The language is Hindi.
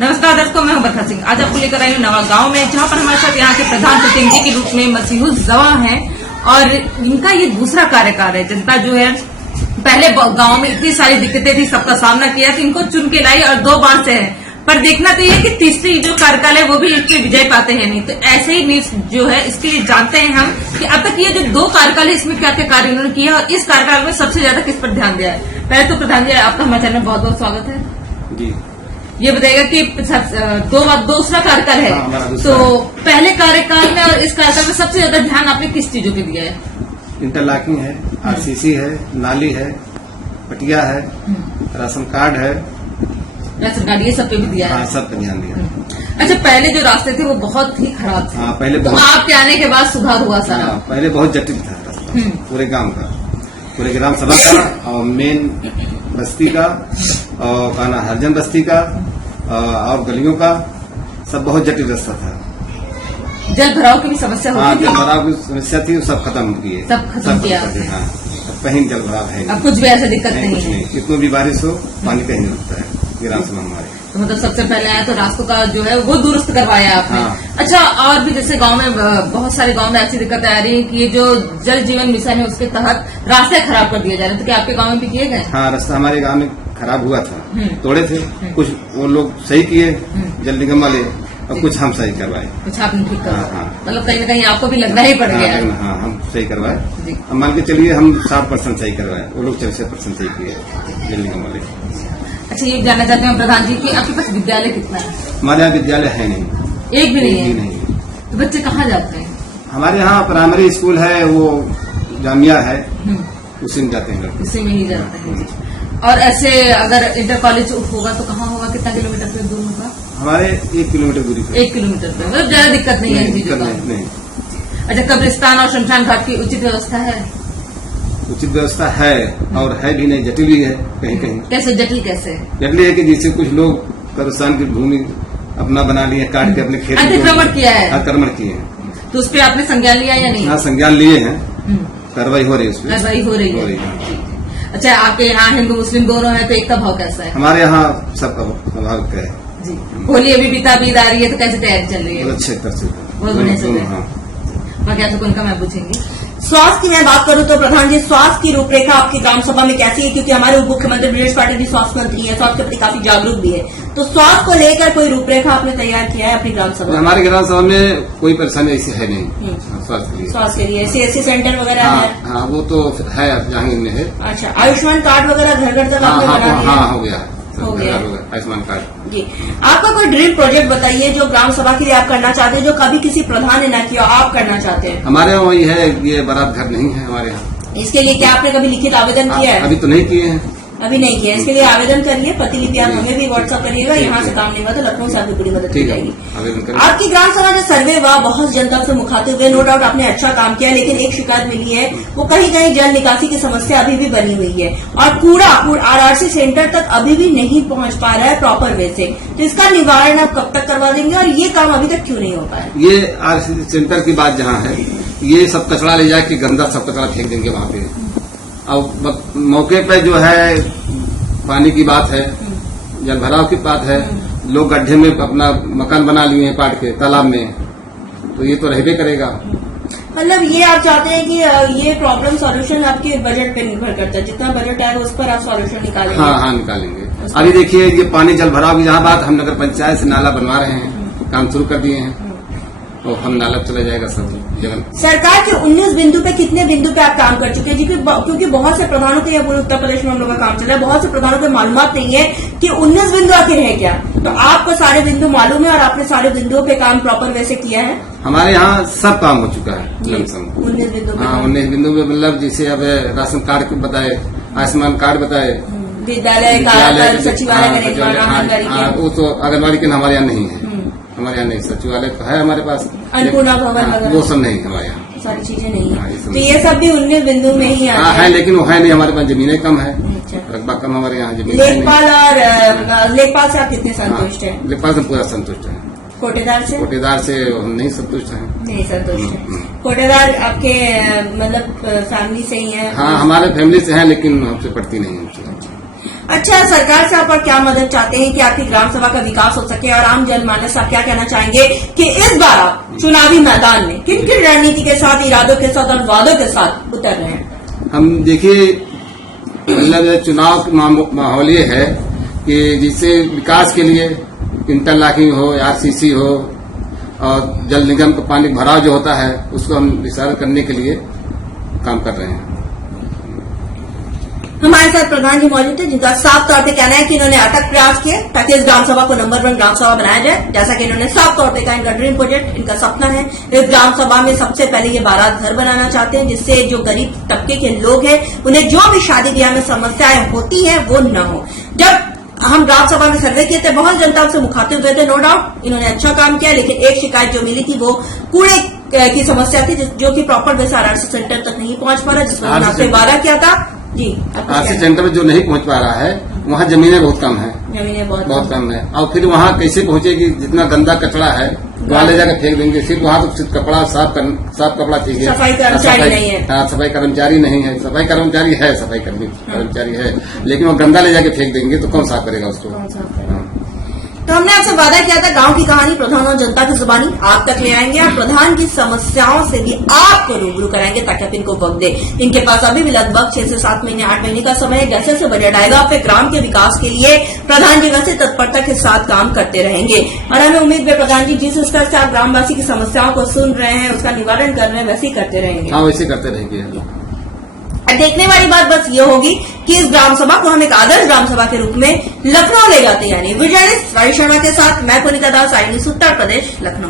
नमस्कार दर्शकों, मैं हूं बरखा सिंह। आज आपको लेकर आई हूं नवा गांव में, जहां पर हमारे साथ यहाँ के प्रधान प्रतिनिधि के रूप में मसीहुल जवा हैं और इनका ये दूसरा कार्यकाल है। जनता जो है पहले गांव में इतनी सारी दिक्कतें थी, सबका सामना किया कि इनको चुन के लाई और 2 बार से है। पर देखना तो ये कि तीसरी जो कार्यकाल है वो भी इसमें विजय पाते हैं नहीं। तो ऐसे ही न्यूज जो है इसके लिए जानते हैं हम कि अब तक ये जो 2 कार्यकाल है इसमें क्या क्या कार्य उन्होंने किया और इस कार्यकाल में सबसे ज्यादा किस पर ध्यान दिया है। पहले तो प्रधान जी आपका हमारे चैनल में बहुत बहुत स्वागत है जी। ये बताइएगा कि दूसरा कार्यकाल है, तो पहले कार्यकाल में और इस कार्यकाल में सबसे ज्यादा ध्यान आपने किस चीजों पे दिया है? इंटरलॉकिंग है, आरसीसी है, नाली है, पटिया है, राशन कार्ड है, राशन कार्ड, ये सब पे भी दिया है। हाँ, सब पे ध्यान दिया। अच्छा, पहले जो रास्ते थे वो बहुत ही खराब थे। हाँ, पहले तो आपके आने के बाद सुधार हुआ सारा? हाँ, पहले बहुत जटिल था रास्ता, पूरे गांव का, पूरे ग्राम सभा का और मेन बस्ती का और काना हरजन बस्ती का और गलियों का, सब बहुत जटिल रास्ता था। जल भराव की भी समस्या हाँ, होती थी? जल भराव की समस्या थी, वो सब खत्म किए, सब खत्म किया। हाँ, कहीं जल भराव है अब कुछ भी ऐसा दिक्कत नहीं है? कितनी भी बारिश हो पानी कहीं नहीं रुकता है ग्राम सभा हमारे। तो मतलब सबसे पहले आया तो रास्तों का जो है वो दुरुस्त करवाया आपने। हाँ। अच्छा, और भी जैसे गांव में बहुत सारे गांव में ऐसी दिक्कतें आ रही है कि ये जो जल जीवन मिशन है उसके तहत रास्ते खराब कर दिए जा रहे हैं, तो क्या आपके गांव में भी किए गए? हाँ, रास्ता हमारे गांव में खराब हुआ था, तोड़े थे, कुछ वो लोग सही किए जल निगम वाले और कुछ हम सही करवाए। कुछ आपने ठीक करवाया? हाँ। मतलब कहीं न कहीं आपको भी लगना ही पड़ गया। हाँ, हम सही करवाए। जी। अब मान के चलिए हम 60% सही करवाए, वो लोग 64% सही किए जल निगम वाले। अच्छा, ये जानना चाहते हैं प्रधान जी कि आपके पास विद्यालय कितना है? हमारे यहाँ विद्यालय है नहीं, एक भी नहीं एक है? भी नहीं। तो बच्चे कहाँ जाते हैं? हमारे यहाँ प्राइमरी स्कूल है, वो जामिया है, उसी में जाते हैं लड़के। इसी में ही जाते हैं। और ऐसे अगर इंटर कॉलेज होगा तो कहाँ होगा, कितना किलोमीटर पे दूर होगा? हमारे 1 किलोमीटर दूरी पे। 1 किलोमीटर पे, मतलब ज्यादा दिक्कत नहीं है इन चीजों का? नहीं। अच्छा, कब्रिस्तान और शमशान घाट की उचित व्यवस्था है? उचित व्यवस्था है और है भी नहीं, जटिल भी है कहीं कहीं। कैसे जटिल? कैसे जटिल है कि जिससे कुछ लोग कब्रिस्तान की भूमि अपना बना लिए, काट के अपने खेत में अतिक्रमण किया है? अतिक्रमण किए हैं। तो उस पर आपने संज्ञान लिया या नहीं? हाँ, संज्ञान लिए हैं, कार्रवाई हो रही है, उसमें कार्रवाई हो रही है। अच्छा, आपके यहाँ हिंदू मुस्लिम दोनों है, तो एकता भाव कैसा है? हमारे यहाँ सबका प्रभाव है जी। होली अभी बीता बीत आ रही है, तो कैसे तैयारी चल रही है? बहुत अच्छे तरह से, बहुत बढ़िया से। हाँ। बाकी आपसे उनका मैं पूछेंगी। स्वास्थ्य की मैं बात करूं तो प्रधान जी, स्वास्थ्य की रूपरेखा आपकी ग्राम सभा में कैसी है? क्योंकि हमारे उप मुख्यमंत्री ब्रजेश पाटिल भी स्वास्थ्य मंत्री है, स्वास्थ्य के प्रति काफी जागरूक भी है, तो स्वास्थ्य को लेकर कोई रूपरेखा आपने तैयार किया है अपनी ग्राम सभा में? हमारे ग्राम सभा में कोई परेशानी ऐसी है नहीं स्वास्थ्य के लिए। स्वास्थ्य के लिए CSC सेंटर वगैरह है? हाँ, वो तो है, जहांगीर में है। अच्छा, आयुष्मान कार्ड वगैरह घर घर तक आपने बना दिया? हाँ, हो गया, हो गया आयुष्मान कार्ड। जी। आपका कोई ड्रीम प्रोजेक्ट बताइए जो ग्राम सभा के लिए आप करना चाहते हैं, जो कभी किसी प्रधान ने ना किया, आप करना चाहते हैं? हमारे यहाँ वही है, ये बारात घर नहीं है हमारे यहाँ। इसके लिए क्या आपने कभी लिखित आवेदन किया है? अभी तो नहीं किए हैं। अभी नहीं किया, इसके लिए आवेदन करिए, प्रतिलिपि आप हमें भी व्हाट्सअप करिएगा, यहाँ से काम नहीं हुआ तो लखनऊ से आपकी पूरी मदद की जाएगी। आवेदन करें। आपकी ग्राम सभा जो सर्वे हुआ बहुत जनता से मुखातिब हुए, नो डाउट आपने अच्छा काम किया, लेकिन एक शिकायत मिली है, वो कहीं कहीं जल निकासी की समस्या अभी भी बनी हुई है और कूड़ा RRC सेंटर तक अभी भी नहीं पहुंच पा रहा है प्रॉपर वे से। तो इसका निवारण आप कब तक करवा देंगे और ये काम अभी तक क्यों नहीं हो पाया? ये RRC सेंटर की बात जहाँ है, ये सब कचरा ले जाके गंदा सब कचरा फेंक देंगे वहाँ पे। अब मौके पे जो है पानी की बात है, जल भराव की बात है, लोग गड्ढे में अपना मकान बना लिए हैं पाट के तालाब में, तो ये तो रहबे करेगा। मतलब ये आप चाहते हैं कि ये प्रॉब्लम सॉल्यूशन आपके बजट पे निर्भर करता है, जितना बजट आएगा उस पर आप सॉल्यूशन निकालेंगे? हाँ, निकालेंगे। अभी देखिए, ये पानी जल भराव की जहाँ बात, हम नगर पंचायत से नाला बनवा रहे हैं, काम शुरू कर दिए हैं, तो हम नाला चला जाएगा सब जगह। सरकार के 19 बिंदु पे कितने बिंदु पे आप काम कर चुके हैं? क्योंकि बहुत से प्रधानों के, पूरे उत्तर प्रदेश में हम लोग का काम चल रहा है, बहुत से प्रधानों को मालूमात नहीं है कि 19 बिंदु आखिर है क्या। तो आपको सारे बिंदु मालूम है और आपने सारे बिंदुओं पे काम प्रॉपर वैसे किया है? हमारे यहाँ सब काम हो चुका है लमसम। 19 बिंदु पे? हाँ, 19 बिंदु में, मतलब जैसे अब राशन कार्ड बताए, आयुष्मान कार्ड बताए, विद्यालय, सचिवालय का निर्माण, आंगनबाड़ी। वो तो आंगनबाड़ी के हमारे यहाँ नहीं है, हमारे यहाँ नहीं। सचिवालय तो है हमारे पास, अन्नपूर्णा भवन वगैरह, वो सब नहीं हमारे यहाँ, सारी चीजें नहीं है। तो ये सब भी 19 बिंदु में ही आता है, लेकिन वो है नहीं, हमारे पास जमीनें कम है, अच्छा। रकबा कम हमारे यहाँ जमीन। लेखपाल और लेखपाल से आप कितने संतुष्ट हैं? लेखपाल से पूरा संतुष्ट है। कोटेदार से? कोटेदार से हम नहीं संतुष्ट हैं। नहीं संतुष्ट है। कोटेदार आपके मतलब फैमिली से ही है? हाँ, हमारे फैमिली से है, लेकिन हमसे पड़ती नहीं है। अच्छा, सरकार से आप और क्या मदद चाहते हैं कि आपकी ग्राम सभा का विकास हो सके, और आम जनमानस आप क्या कहना चाहेंगे कि इस बार आप चुनावी मैदान में किन किन रणनीति के साथ, इरादों के साथ और वादों के साथ उतर रहे हैं? हम देखिए, मतलब चुनाव का माहौल ये है कि जिससे विकास के लिए इंटरलॉकिंग हो, आरसीसी हो, और जल निगम का पानी भराव जो होता है उसको हम विस्तार करने के लिए काम कर रहे हैं। हमारे साथ प्रधान जी मौजूद थे, जिनका साफ तौर पे कहना है कि इन्होंने अटक प्रयास किए ताकि इस ग्राम सभा को नंबर 1 ग्राम सभा बनाया जाए। जैसा कि इन्होंने साफ तौर पे कहा, इनका ड्रीम प्रोजेक्ट, इनका सपना है इस ग्राम सभा में सबसे पहले ये बारात घर बनाना चाहते हैं, जिससे जो गरीब तबके के लोग हैं उन्हें जो भी शादी ब्याह में समस्याएं होती है वो न हो। जब हम ग्राम सभा में सर्वे किए थे, बहुत जनता से मुखातिब हुए थे, नो डाउट इन्होंने अच्छा काम किया, लेकिन एक शिकायत जो मिली थी वो कूड़े की समस्या थी, जो कि प्रॉपर वे से आरआरसी सेंटर तक नहीं पहुंच पा रहा, जिसमें उन्होंने आपसे वादा किया था। जी, आरसी सेंटर में जो नहीं पहुंच पा रहा है वहाँ जमीनें बहुत कम है, जमीनें बहुत कम है, और फिर वहाँ कैसे पहुंचेगी? जितना गंदा कचरा है वहाँ ले जाकर फेंक देंगे, सिर्फ वहाँ तो सिर्फ कपड़ा साफ कपड़ा चाहिए, सफाई कर्मचारी नहीं है। हाँ, सफाई कर्मचारी नहीं है, सफाई कर्मचारी है, सफाई कर्मचारी है, लेकिन वो गंदा ले जाके फेंक देंगे तो कौन साफ करेगा उसको? हाँ। तो हमने आपसे वादा किया था, गांव की कहानी प्रधान और जनता की जुबानी आप तक ले आएंगे और प्रधान की समस्याओं से भी आपको रूबरू कराएंगे ताकि आप इनको वक्त दें। इनके पास अभी भी लगभग 6 से 7 महीने 8 महीने का समय है। जैसे जैसे बजट आएगा अपने ग्राम के विकास के लिए प्रधान जी वैसे तत्परता के साथ काम करते रहेंगे, और हमें उम्मीद है प्रधान जी जिस स्तर से आप ग्रामवासी की समस्याओं को सुन रहे हैं, उसका निवारण कर रहे हैं, वैसे ही करते रहेंगे। हाँ, वैसे करते रहेंगे। देखने वाली बात बस ये होगी कि इस ग्राम सभा को हम एक आदर्श ग्राम सभा के रूप में लखनऊ ले जाते हैं। यानी विजय शर्मा के साथ मैं पुनिता दास, आई न्यूज़ उत्तर प्रदेश, लखनऊ।